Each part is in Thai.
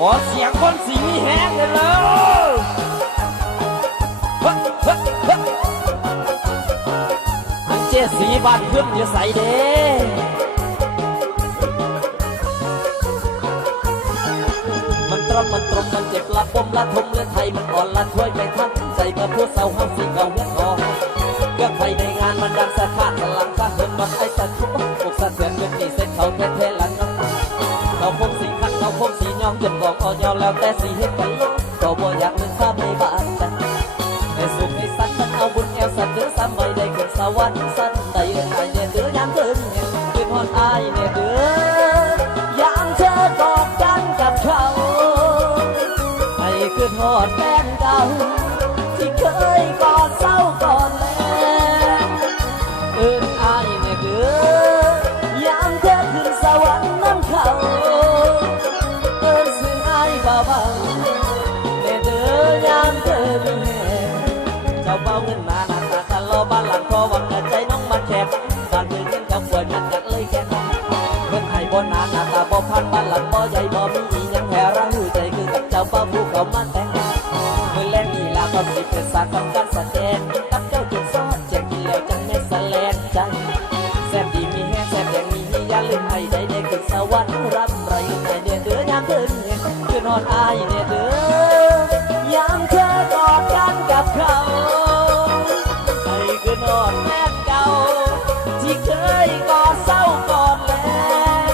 ขอเสียงคนสีมีแห้งเลยเลยอันเจสีบ้านเพื่อนอย่าใส่เด้มันตรมมันเจ็บละปมละทมเลือดไทยมันอ่อนละช่วยไปทันใจเมื่อพูดเศร้าห้ามสิเก่าเฮือนทองเรื่องไฟในงานมันดังสะท้านสลังสะเหินมันไอ้สะทุบอกสะเทือนเกินกี่เส้นเขาแท้ๆหลังน้องเขาคงสีขันเขาคงสีย่องจนกองอ่อนยาวแล้วแต่สีเห็ดกันโลกก็บ่อยากนึกภาพในบ้านกันแต่สุขในสัตว์มันเอาบุญแอวสัตว์เดือซ้ำใบได้ขึ้นสวรรค์สั้นใดเอินไอเนี่ยเดือยามเดินขึ้นหอนไอเนี่ยเดือยามเธอกอดกันกับเขาให้ขึ้นหอดแฟนเก่าที่เคยกอดเศร้ากอดแล้วเอินไอเนี่ยเดือยามเธอขึ้นสวรรค์น้ำเขาเอินซึ่งไอเบาๆเนี่ยเดือยามเธอมีแห่เจ้าเบาเงินมาหน้าตาตะลอบ้านหลังคอหวังใจน้องมาแคบบ้านเมืองเงินกับป่วยนักกันเลยแค่เงินไอ้บ่หน้าตาบ่พันบ้านหลังบ่ใหญ่บ่มียังแห่รังหูใจคือกับเจ้าเบาผู้เขามาแต่งมือแรงนี่ลาก็สิเป็นสารทำการแสดงกับเจ้าจุดซอดแจกกินแล้วจังไม่แสลงใจแซ่บดีมีแห้งแซ่บแดงมีอย่าลืมไอ้ได้ขึ้นสวรรค์รับไรไอ้เนี่ยเดือยามเดินขึ้นนอนไอ้เนี่ยเดือยามเธอกอดกันกับเขาไอ้ขึ้นนอนแม่เก่าที่เคยกอดเศร้ากอดแล้ว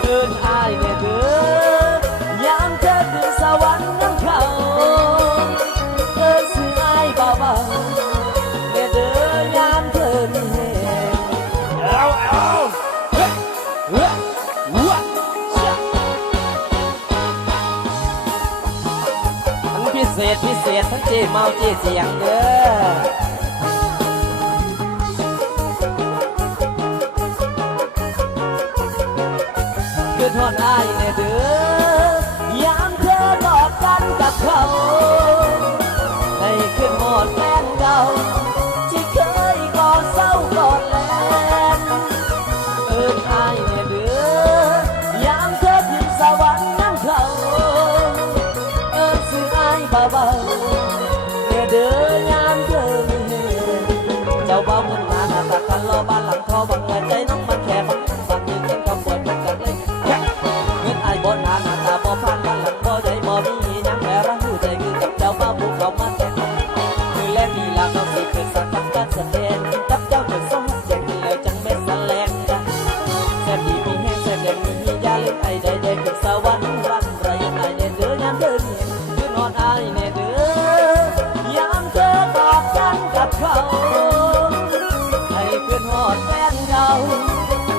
เดินไอ้เนี่ยเดือยามเธอขึ้นสวรรค์น้ำเขาเดินสื่อไอ้เบาๆเนี่ยเดือยามเธอมีแห่เอาเฮ้ยพิเศษทั้งเจเมาเจเสียงเด้อคือทอดอ้ายเนี่ยเด้อยามเธอกอดกันกับเขาให้ขึ้นหอดแฟนเก่าที่เคยกอดเศร้ากอดแลนเอิ้นอ้ายเนี่ยเด้อยามเธอขึ้นสวรรค์น้ำเขาเอิ้นสื่ออ้ายเบาๆเนี่ยเด้อยามเธอมีแห่เจ้าเบาเงินมาหน้าตากันรอบ้านหลังทอบังเงินใจน้องมันแค่บังเงินเงินกับปวดมันกันเลยเงินไอ้บ่หน้าตาบ่ผ่านบ้านหลังบ่ใหญ่บ่มียังแค่รักหูใจคือกับเจ้าเบาผู้เขามาแต่งคือแลนี่ลาเขาสิเป็นสักการแสดงกับเจ้าจะซ้อนแจกกินแล้วจังไม่แสลงกันแซ่บดีมีแห้งแซ่บแดงมีอย่าลืมไอ้ได้ขึ้นสวรรค์รันไรไอ้เนี่ยเด้อยามเดินคือนอนไอ้เนี่ยเด้อยามเธอกอดกันกับเขาให้ขึ้นหอดแฟนเก่า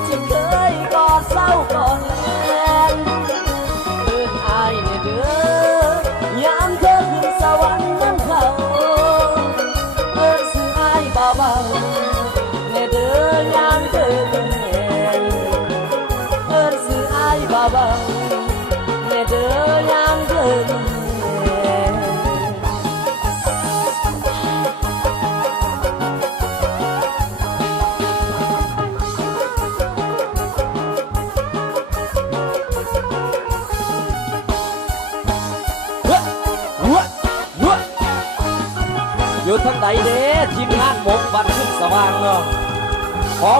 ที่เคยกอดเศร้ากอดแลนเอิ้นไอ้เนี่ยเด้อยามเธอขึ้นสวรรค์น้ำเขาเอิ้นสื่อไอ้เบาๆเนี่ยเด้อยามเธอมีแห่งเอิ้นสื่อไอ้เบาๆเนี่ยเด้อยามเธอมีแห่งอยู่ทั้งใดเด้ทีมงานหมกบันขึ้นสว่างเนาะ